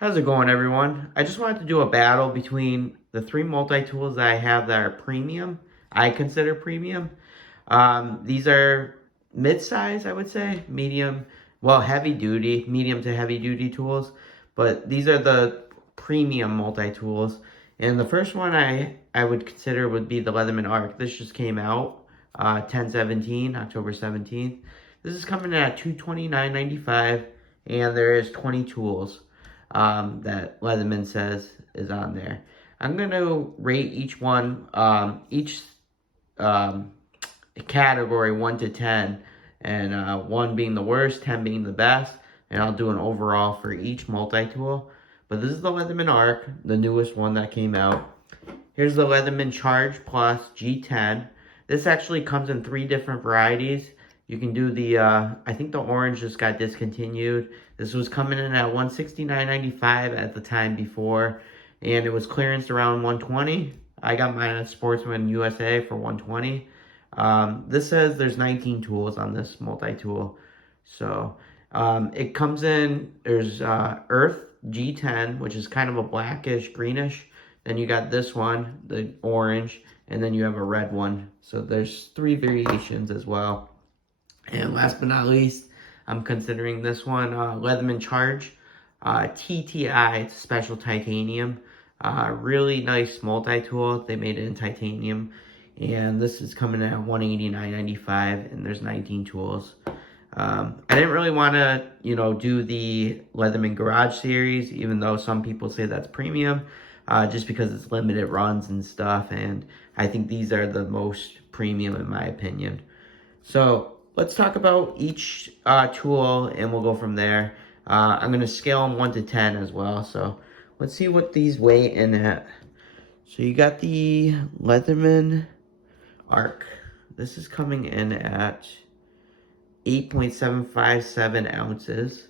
How's it going, everyone? I just wanted to do a battle between the three multi-tools that I have that are premium. I consider premium. These are mid-size, I would say, medium, well, heavy duty, medium to heavy duty tools. But these are the premium multi-tools. And the first one I would consider would be the Leatherman Arc. This just came out 10/17, October 17th. This is coming in at $229.95, and there is 20 tools that Leatherman says is on there. I'm going to rate each one, each um, category 1 to 10, and 1 being the worst, 10 being the best, and I'll do an overall for each multi-tool. But this is the Leatherman Arc, the newest one that came out. Here's the Leatherman Charge Plus G10. This actually comes in 3 different varieties. You can do the, I think the orange just got discontinued. This was coming in at $169.95 at the time before, and it was clearanced around $120. I got mine at Sportsman USA for $120. This says there's 19 tools on this multi-tool. So, it comes in, there's Earth G10, which is kind of a blackish, greenish. Then you got this one, the orange, and then you have a red one. So there's 3 variations as well. And last but not least, I'm considering this one, Leatherman Charge TTI. It's special titanium. Really nice multi-tool. They made it in titanium. And this is coming in at $189.95, and there's 19 tools. I didn't really want to, do the Leatherman Garage series, even though some people say that's premium, just because it's limited runs and stuff. And I think these are the most premium in my opinion. So let's talk about each tool, and we'll go from there. I'm going to scale them 1 to 10 as well. So let's see what these weigh in at. So you got the Leatherman Arc. This is coming in at 8.757 ounces.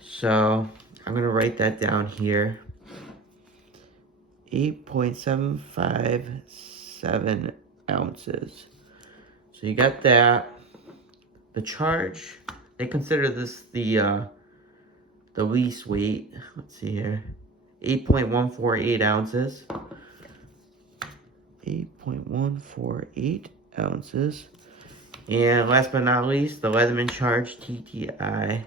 So I'm going to write that down here. 8.757 ounces. So you got that. The Charge, they consider this the least weight. Let's see here. 8.148 ounces. 8.148 ounces. And last but not least, the Leatherman Charge TTI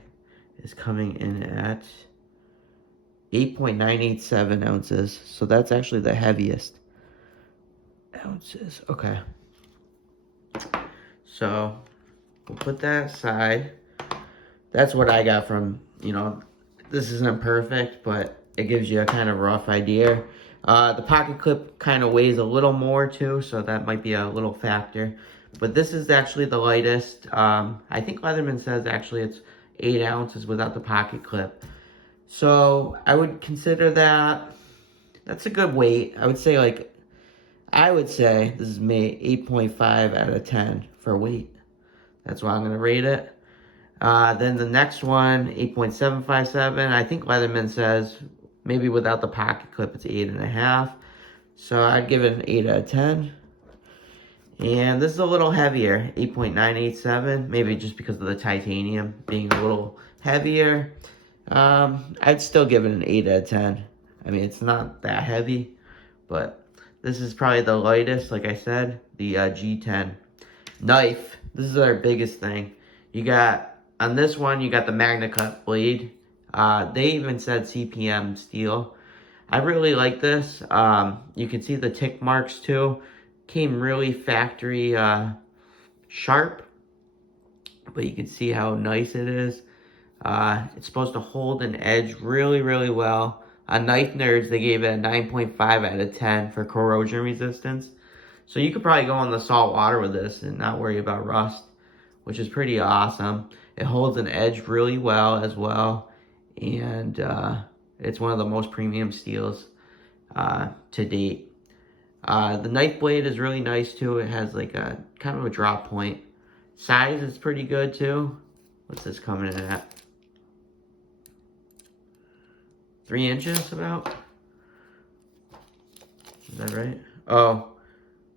is coming in at 8.987 ounces. So that's actually the heaviest ounces. Okay. So we'll put that aside. That's what I got from, this isn't perfect, but it gives you a kind of rough idea. The pocket clip kind of weighs a little more too, so that might be a little factor. But this is actually the lightest. I think Leatherman says actually it's 8 ounces without the pocket clip. So I would consider that's a good weight. I would say this is me 8.5 out of 10 for weight. That's why I'm going to rate it. Then the next one, 8.757. I think Leatherman says maybe without the pocket clip it's 8.5. So I'd give it an 8 out of 10. And this is a little heavier, 8.987. Maybe just because of the titanium being a little heavier. I'd still give it an 8 out of 10. I mean, it's not that heavy, but this is probably the lightest, like I said, the G10. Knife, this is our biggest thing. On this one, you got the MagnaCut blade. They even said CPM steel. I really like this. You can see the tick marks too. Came really factory sharp, but you can see how nice it is. It's supposed to hold an edge really, really well. On Knife Nerds, they gave it a 9.5 out of 10 for corrosion resistance. So you could probably go in the salt water with this and not worry about rust, which is pretty awesome. It holds an edge really well as well. And it's one of the most premium steels to date. The knife blade is really nice too. It has like a kind of a drop point. Size is pretty good too. What's this coming in at? 3 inches about? Is that right? Oh,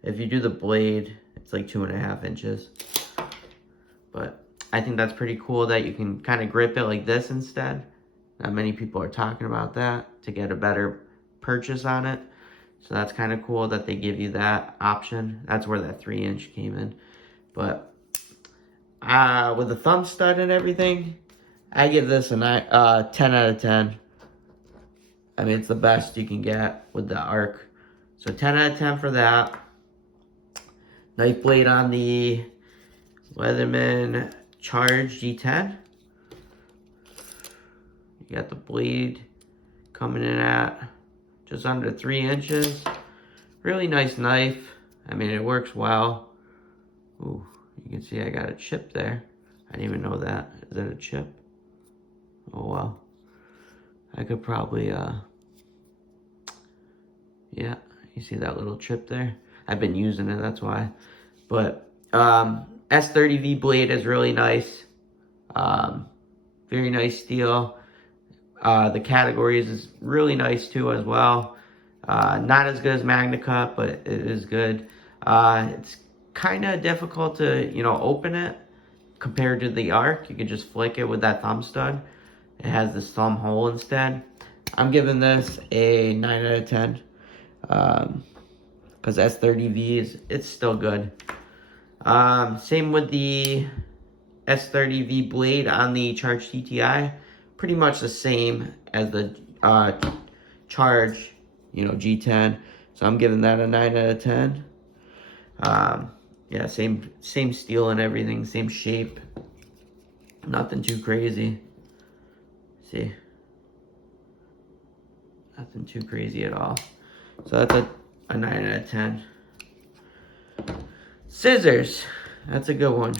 if you do the blade, it's like 2.5 inches. But I think that's pretty cool that you can kind of grip it like this instead. Not many people are talking about that to get a better purchase on it. So that's kind of cool that they give you that option. That's where that 3-inch came in. But with the thumb stud and everything, I give this a 10 out of 10. I mean, it's the best you can get with the Arc. So 10 out of 10 for that. Knife blade on the Leatherman Charge G10. You got the blade coming in at just under 3 inches. Really nice knife. I mean, it works well. Ooh, you can see I got a chip there. I didn't even know that. Is that a chip? Oh, well. I could probably, yeah, you see that little chip there? I've been using it, that's why. But, S30V blade is really nice. Very nice steel. The categories is really nice too as well. Not as good as MagnaCut, but it is good. It's kind of difficult to, open it compared to the Arc. You can just flick it with that thumb stud. It has this thumb hole instead. I'm giving this a 9 out of 10. Because S30V it's still good. Same with the S30V blade on the Charge TTI. Pretty much the same as the Charge, G10. So I'm giving that a 9 out of 10. Yeah, same steel and everything, same shape. Nothing too crazy. See? Nothing too crazy at all. So that's a 9 out of 10. Scissors. That's a good one.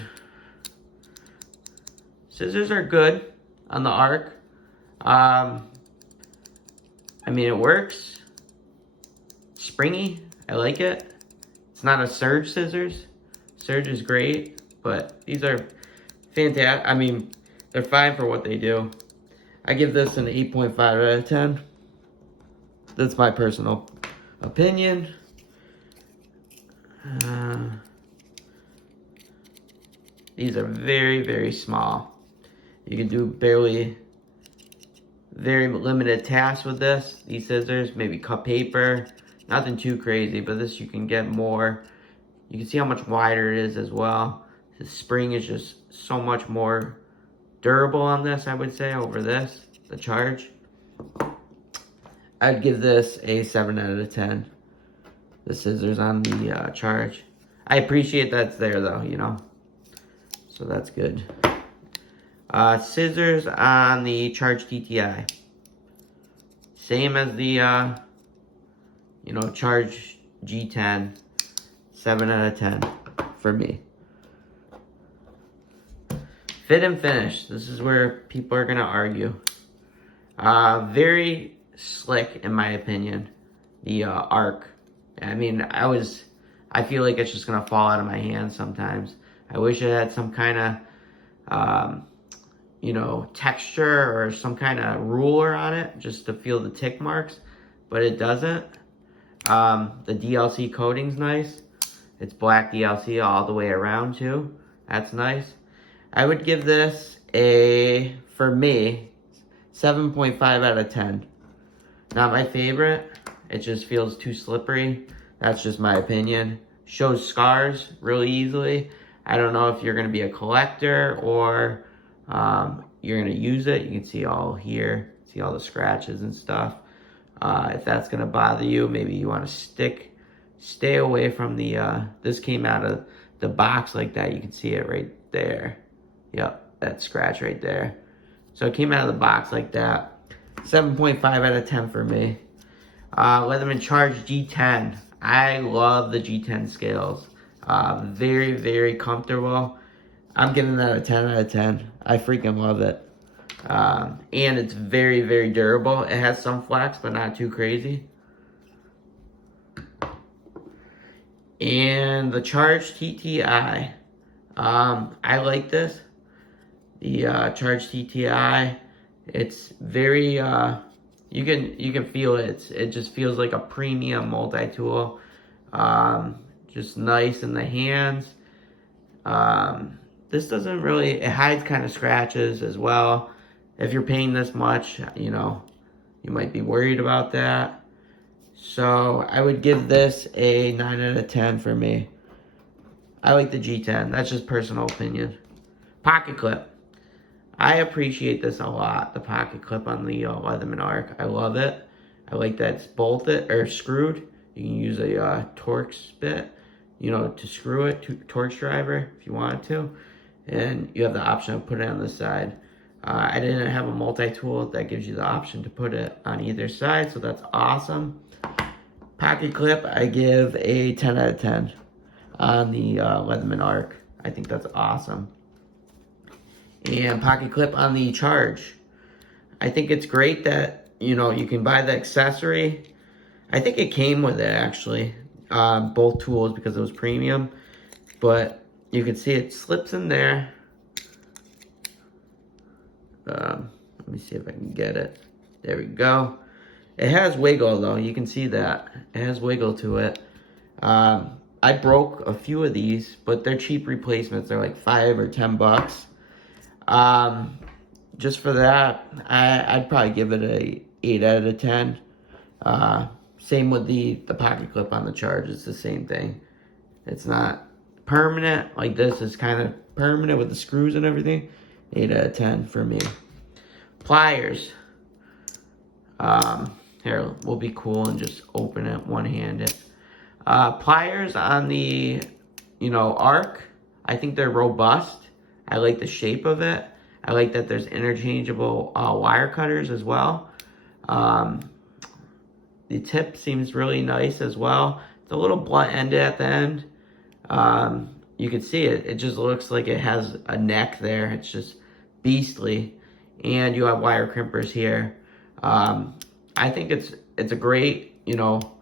Scissors are good on the Arc. I mean, it works. Springy. I like it. It's not a Surge scissors. Surge is great, but these are fantastic. I mean, they're fine for what they do. I give this an 8.5 out of 10. That's my personal opinion. These are very, very small. You can do very limited tasks with this. These scissors, maybe cut paper. Nothing too crazy, but this you can get more. You can see how much wider it is as well. The spring is just so much more durable on this, I would say, over this, the Charge. I'd give this a 7 out of 10. The scissors on the Charge. I appreciate that's there though, So that's good. Scissors on the Charge TTI. Same as the, Charge G10. 7 out of 10 for me. Fit and finish. This is where people are going to argue. Very slick, in my opinion. The Arc. I mean, I feel like it's just going to fall out of my hands sometimes. I wish it had some kind of, texture or some kind of ruler on it just to feel the tick marks, but it doesn't. The DLC coating's nice. It's black DLC all the way around too. That's nice. I would give this for me, 7.5 out of 10. Not my favorite. It just feels too slippery. That's just my opinion. Shows scars really easily. I don't know if you're going to be a collector or you're going to use it. You can see all here. See all the scratches and stuff. If that's going to bother you, maybe you want to stay away from the, this came out of the box like that. You can see it right there. Yep, that scratch right there. So it came out of the box like that. 7.5 out of 10 for me. Leatherman Charge G10. I love the G10 scales. Very, very comfortable. I'm giving that a 10 out of 10. I freaking love it. And it's very, very durable. It has some flex, but not too crazy. And the Charge TTI. I like this. The Charge TTI. It's very you can feel it. It just feels like a premium multi-tool. Just nice in the hands. This doesn't really, it hides kind of scratches as well. if you're paying this much, you know, you might be worried about that. So I would give this a 9 out of 10 for me. I like the G10. That's just personal opinion. Pocket clip. I appreciate this a lot, the pocket clip on the Leatherman Arc. I love it. I like that it's bolted or screwed. You can use a Torx bit, you know, to screw it, Torx driver if you wanted to. And you have the option of putting it on the side. I didn't have a multi-tool that gives you the option to put it on either side, so that's awesome. Pocket clip, I give a 10 out of 10 on the Leatherman Arc. I think that's awesome. And pocket clip on the Charge. I think it's great that, you know, you can buy the accessory. I think it came with it, actually. Both tools, because it was premium. But you can see it slips in there. Let me see if I can get it. There we go. It has wiggle, though. You can see that. It has wiggle to it. I broke a few of these, but they're cheap replacements. They're like $5 or $10. Just for that, I'd probably give it a 8 out of 10. Same with the pocket clip on the Charge. It's the same thing. It's not permanent. Like this is kind of permanent with the screws and everything. 8 out of 10 for me. Pliers. Here, we'll be cool and just open it one-handed. Pliers on the, you know, Arc. I think they're robust. I like the shape of it. I like that there's interchangeable wire cutters as well. The tip seems really nice as well. It's a little blunt-ended at the end. You can see it. It just looks like it has a neck there. It's just beastly. And you have wire crimpers here. I think it's a great, you know,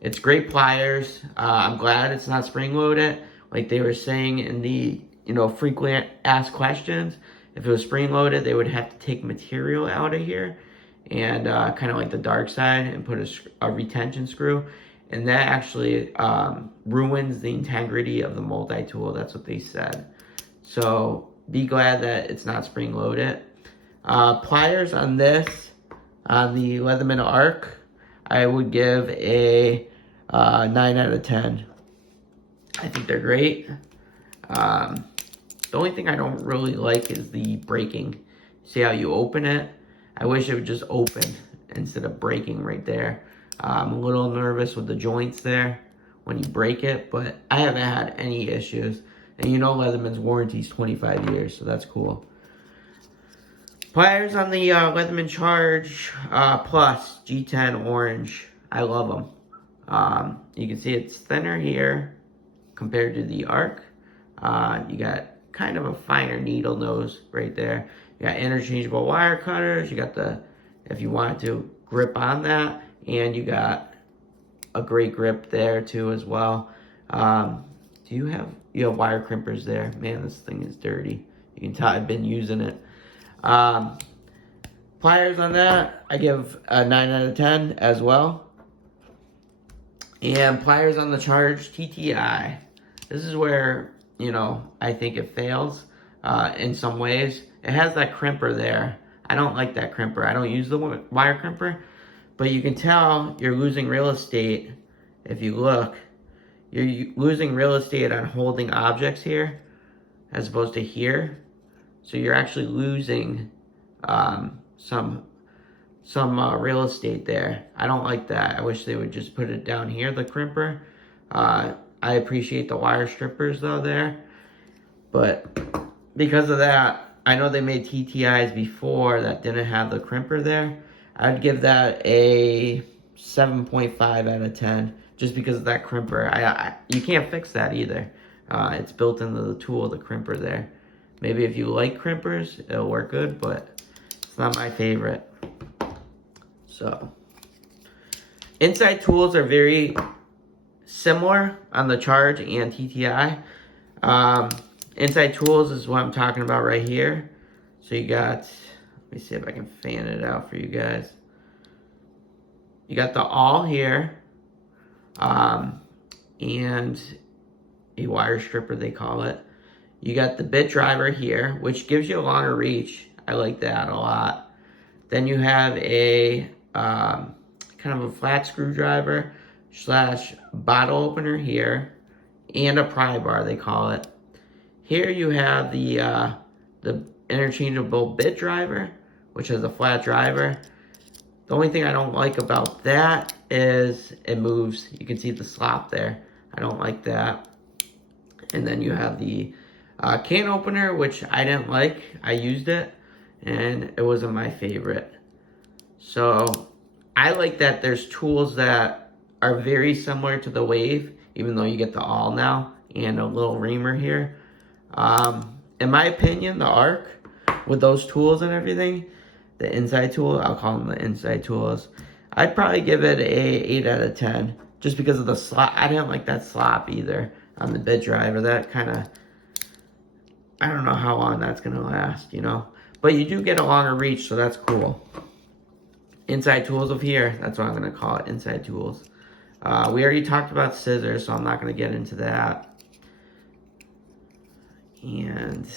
it's great pliers. I'm glad it's not spring-loaded. Like they were saying in the, you know, frequent asked questions. If it was spring-loaded, they would have to take material out of here and kind of like the dark side and put a retention screw. And that actually ruins the integrity of the multi-tool. That's what they said. So be glad that it's not spring-loaded. Pliers on this, on the Leatherman Arc, I would give a 9 out of 10. I think they're great. The only thing I don't really like is the breaking. See how you open it? I wish it would just open instead of breaking right there. I'm a little nervous with the joints there when you break it, but I haven't had any issues. And you know Leatherman's warranty is 25 years, so that's cool. Pliers on the Leatherman Charge Plus G10 Orange. I love them. You can see it's thinner here compared to the Arc. You got kind of a finer needle nose right there. You got interchangeable wire cutters. You got the, if you wanted to, grip on that. And you got a great grip there too as well. You have wire crimpers there. Man, this thing is dirty. You can tell I've been using it. Pliers on that, I give a 9 out of 10 as well. And pliers on the Charge TTI. This is where, you know, I think it fails in some ways. It has that crimper there. I don't like that crimper. I don't use the wire crimper. But you can tell you're losing real estate. If you look, you're losing real estate on holding objects here as opposed to here. So you're actually losing some real estate there. I don't like that. I wish they would just put it down here, the crimper. I appreciate the wire strippers though there. But because of that, I know they made TTIs before that didn't have the crimper there. I'd give that a 7.5 out of 10 just because of that crimper. You can't fix that either. It's built into the tool, the crimper there. Maybe if you like crimpers, it'll work good, but it's not my favorite. So, inside tools are very similar on the Charge and TTI. Inside tools is what I'm talking about right here. So you got, let me see if I can fan it out for you guys. You got the awl here, and a wire stripper they call it. You got the bit driver here, which gives you a longer reach. I like that a lot. Then you have a kind of a flat screwdriver slash bottle opener here, and a pry bar they call it. Here you have the interchangeable bit driver, which has a flat driver. The only thing I don't like about that is it moves. You can see the slop there. I don't like that. And then you have the can opener, which I didn't like. I used it, and it wasn't my favorite. So I like that there's tools that are very similar to the Wave, even though you get the awl now and a little reamer here. In my opinion, the Arc, with those tools and everything, the inside tool, I'll call them the inside tools, I'd probably give it a 8 out of 10, just because of the slop. I didn't like that slop either on the bit driver. That kind of, I don't know how long that's going to last, you know. But you do get a longer reach, so that's cool. Inside tools of here, that's what I'm going to call it, inside tools. We already talked about scissors, so I'm not going to get into that. And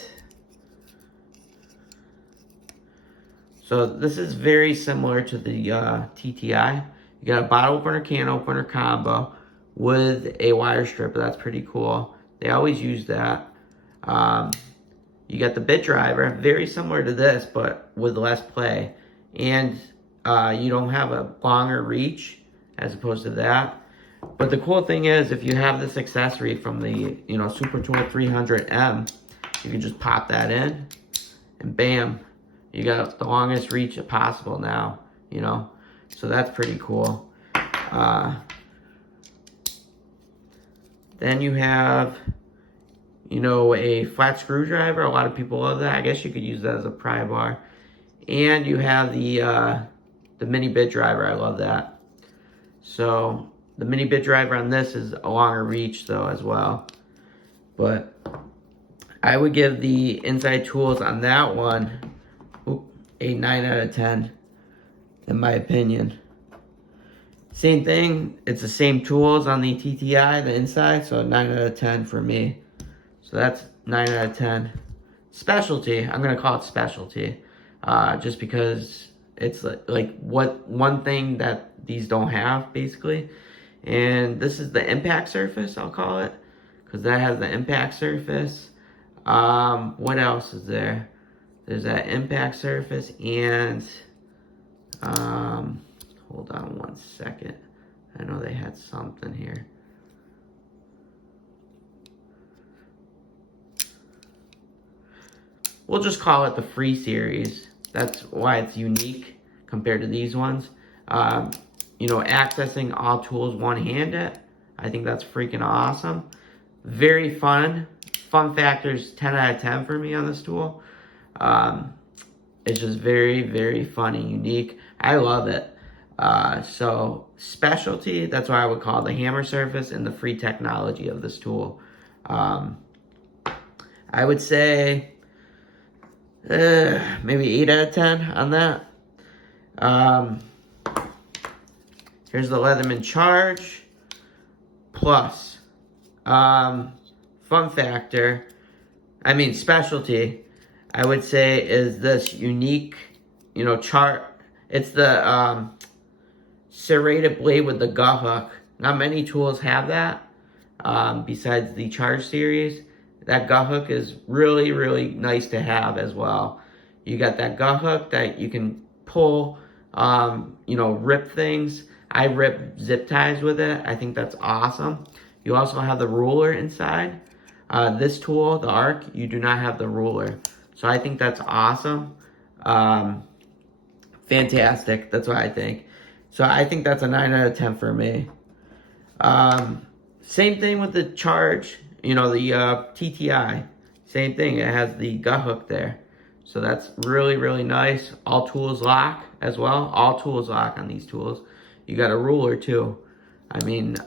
so this is very similar to the TTI. You got a bottle opener, can opener combo with a wire stripper. That's pretty cool. They always use that. You got the bit driver, very similar to this, but with less play. And you don't have a longer reach as opposed to that. But the cool thing is, if you have this accessory from the Super Tool 300M, you can just pop that in, and bam, you got the longest reach possible now, So that's pretty cool. Then you have, a flat screwdriver. A lot of people love that. I guess you could use that as a pry bar. And you have the mini bit driver. I love that. So the mini bit driver on this is a longer reach though as well. But I would give the inside tools on that one a 9 out of 10, in my opinion. Same thing, it's the same tools on the TTI, the inside, so 9 out of 10 for me. So that's 9 out of 10. Specialty, I'm going to call it specialty, just because it's like one thing that these don't have, basically. And this is the impact surface, I'll call it, because that has the impact surface. What else is there? There's that impact surface, and hold on one second. I know they had something here. We'll just call it the Free Series. That's why it's unique compared to these ones. Accessing all tools one-handed. I think that's freaking awesome. Very fun. Fun factors 10 out of 10 for me on this tool. It's just very, very fun and unique. I love it. So specialty, that's why I would call it the hammer surface and the free technology of this tool. I would say maybe 8 out of 10 on that. Here's the Leatherman Charge Plus. Fun factor, specialty, I would say, is this unique, chart. It's the serrated blade with the gut hook. Not many tools have that, besides the Charge series. That gut hook is really, really nice to have as well. You got that gut hook that you can pull, rip things. I rip zip ties with it. I think that's awesome. You also have the ruler inside. This tool, the Arc, you do not have the ruler. So I think that's awesome. Fantastic. That's what I think. So I think that's a 9 out of 10 for me. Same thing with the Charge, the TTI. Same thing. It has the gut hook there. So that's really, really nice. All tools lock as well. All tools lock on these tools. You got a ruler too. I think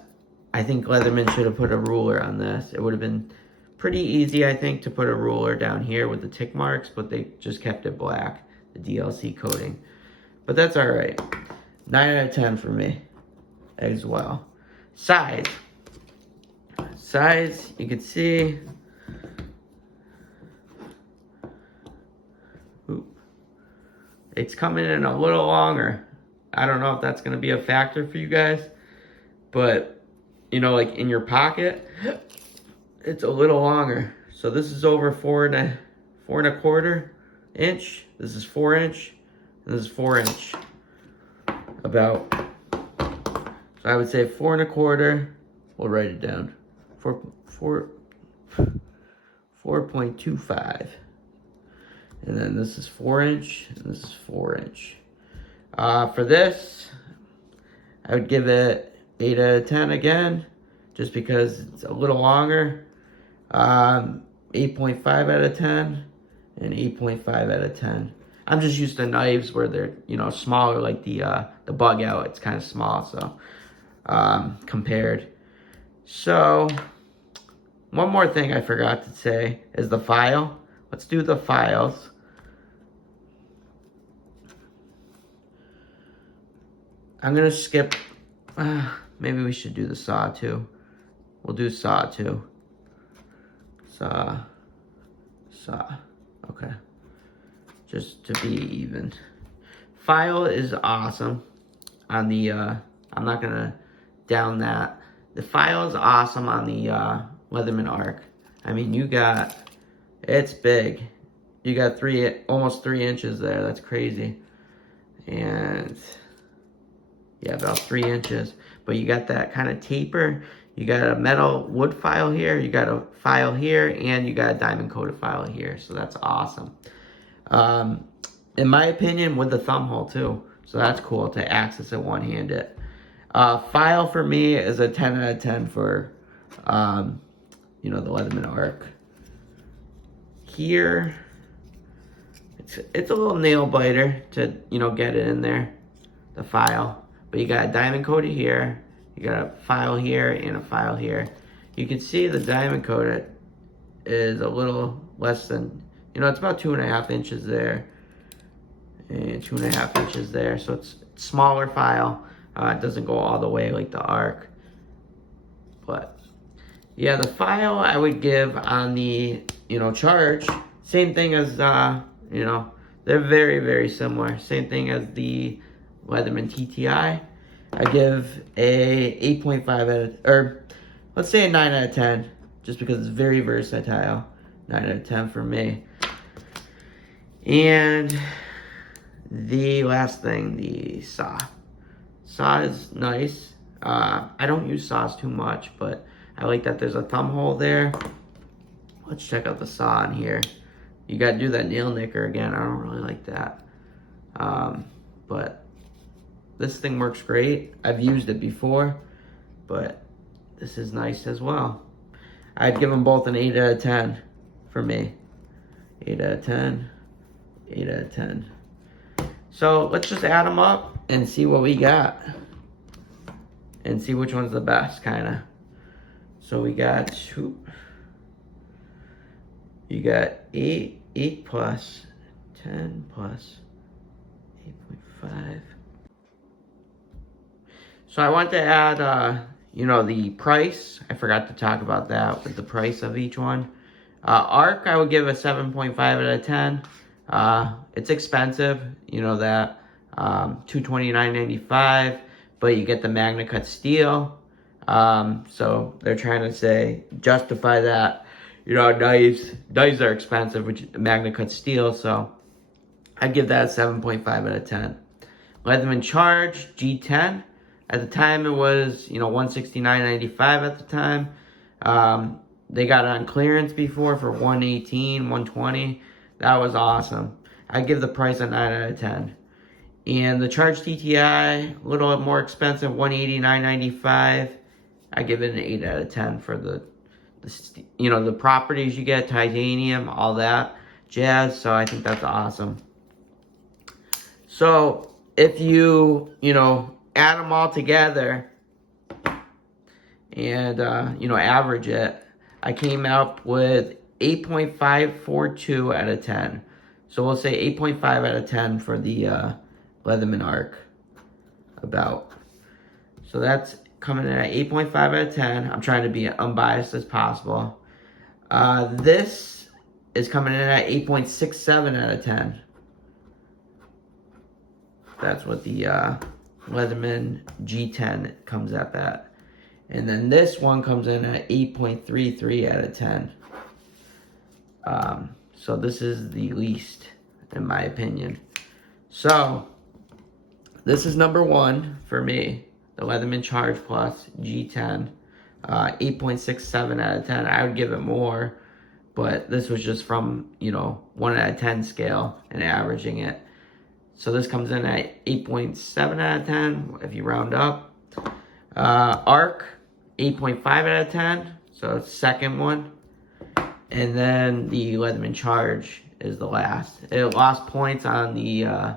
Leatherman should have put a ruler on this. It would have been pretty easy, I think, to put a ruler down here with the tick marks, but they just kept it black, the DLC coating. But that's all right. 9 out of 10 for me as well. Size. Size, you can see. it's coming in a little longer. I don't know if that's going to be a factor for you guys, but you know, like in your pocket, it's a little longer. So this is over 4.25 inch. This is 4 inch, and this is 4 inch. About, so I would say 4.25. We'll write it down. 4.25. And then this is 4 inch, and this is 4 inch. For this, I would give it 8 out of 10 again, just because it's a little longer. 8.5 out of 10, and 8.5 out of 10. I'm just used to knives where they're, you know, smaller, like the bug out. It's kind of small, so compared. So one more thing I forgot to say is the file. Let's do the files. I'm gonna skip. Maybe we should do the saw too. We'll do saw too. Saw. Okay. Just to be even. File is awesome. On the I'm not gonna down that. The file is awesome on the Leatherman Arc. I mean, it's big. You got almost 3 inches there. That's crazy. And yeah, about 3 inches. But you got that kind of taper. You got a metal wood file here. You got a file here, and you got a diamond coated file here. So that's awesome. In my opinion, with the thumb hole too. So that's cool to access it one-handed. File for me is a 10 out of 10 for, you know, the Leatherman Arc. Here, it's a little nail biter to, you know, get it in there, the file. But you got a diamond coated here, you got a file here, and a file here. You can see the diamond coated is a little less than, you know, it's about 2.5 inches there, and 2.5 inches there. So it's smaller file. It doesn't go all the way like the Arc. But yeah, the file I would give on the, you know, Charge, same thing as, you know, they're very, very similar. Same thing as the Leatherman TTI. I give a 8.5 out of, or let's say a 9 out of 10, just because it's very versatile. 9 out of 10 for me. And the last thing, the saw. Saw is nice. I don't use saws too much, but I like that there's a thumb hole there. Let's check out the saw in here. You gotta do that nail nicker again. I don't really like that. But this thing works great. I've used it before, but this is nice as well. I'd give them both an 8 out of 10 for me. 8 out of 10, 8 out of 10. So let's just add them up and see what we got. And see which one's the best, kinda. So we got, you got 8 plus, 10 plus 8.5. So I want to add, you know, the price. I forgot to talk about that with the price of each one. Arc, I would give a 7.5 out of 10. It's expensive, you know that. $229.95, but you get the Magna Cut steel. So they're trying to say, justify that, you know, knives are expensive, which Magna Cut steel. So I give that a 7.5 out of 10. Leatherman Charge G10. At the time, it was, you know, $169.95 at the time. They got it on clearance before for $118, $120. That was awesome. I give the price a 9 out of 10. And the Charge TTI, a little more expensive, $189.95. I give it an 8 out of 10 for the you know, the properties you get, titanium, all that jazz. So I think that's awesome. So if you know, add them all together and, you know, average it, I came up with 8.542 out of 10. So we'll say 8.5 out of 10 for the Leatherman Arc. About. So that's coming in at 8.5 out of 10. I'm trying to be unbiased as possible. This is coming in at 8.67 out of 10. That's what the Leatherman G10 comes up at. And then this one comes in at 8.33 out of 10. So this is the least, in my opinion. So, this is number one for me. The Leatherman Charge Plus G10. 8.67 out of 10. I would give it more, but this was just from, 1 out of 10 scale and averaging it. So this comes in at 8.7 out of 10 if you round up. Arc, 8.5 out of 10. So it's second one. And then the Leatherman Charge is the last. It lost points on the,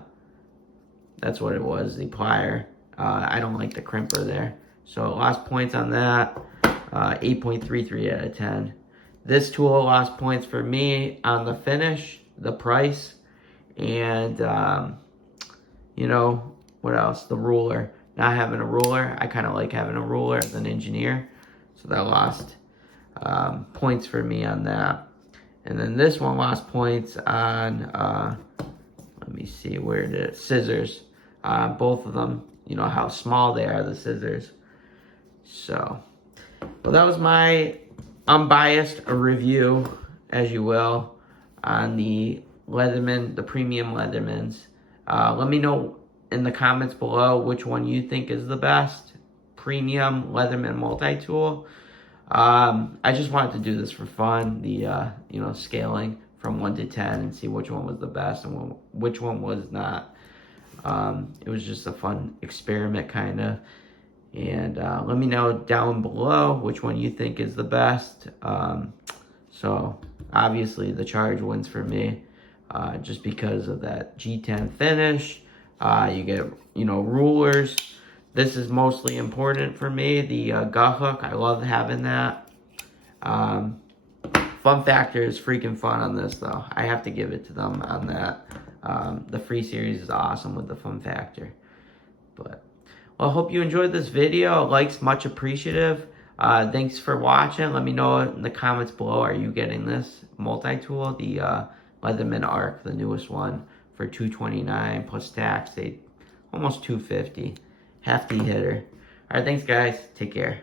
that's what it was, the plier. I don't like the crimper there. So it lost points on that. 8.33 out of 10. This tool lost points for me on the finish, the price, and, what else? The ruler. Not having a ruler. I kind of like having a ruler as an engineer. So that lost points for me on that. And then this one lost points on, let me see, where did it? Scissors. Both of them, how small they are, the scissors. So, well, that was my unbiased review, as you will, on the Leatherman, the premium Leathermans. Let me know in the comments below which one you think is the best premium Leatherman multi-tool. I just wanted to do this for fun, the, scaling from 1 to 10 and see which one was the best and which one was not. It was just a fun experiment, kind of. And let me know down below which one you think is the best. So, obviously, the Charge wins for me, just because of that G10 finish. You get, rulers. This is mostly important for me, the gut hook. I love having that. Fun factor is freaking fun on this, though. I have to give it to them on that. The free series is awesome with the fun factor. But, well, I hope you enjoyed this video. Likes much appreciative. Thanks for watching. Let me know in the comments below, are you getting this multi-tool? The Leatherman Arc, the newest one, for $229 plus tax. Almost $250. Hefty hitter. Alright, thanks guys. Take care.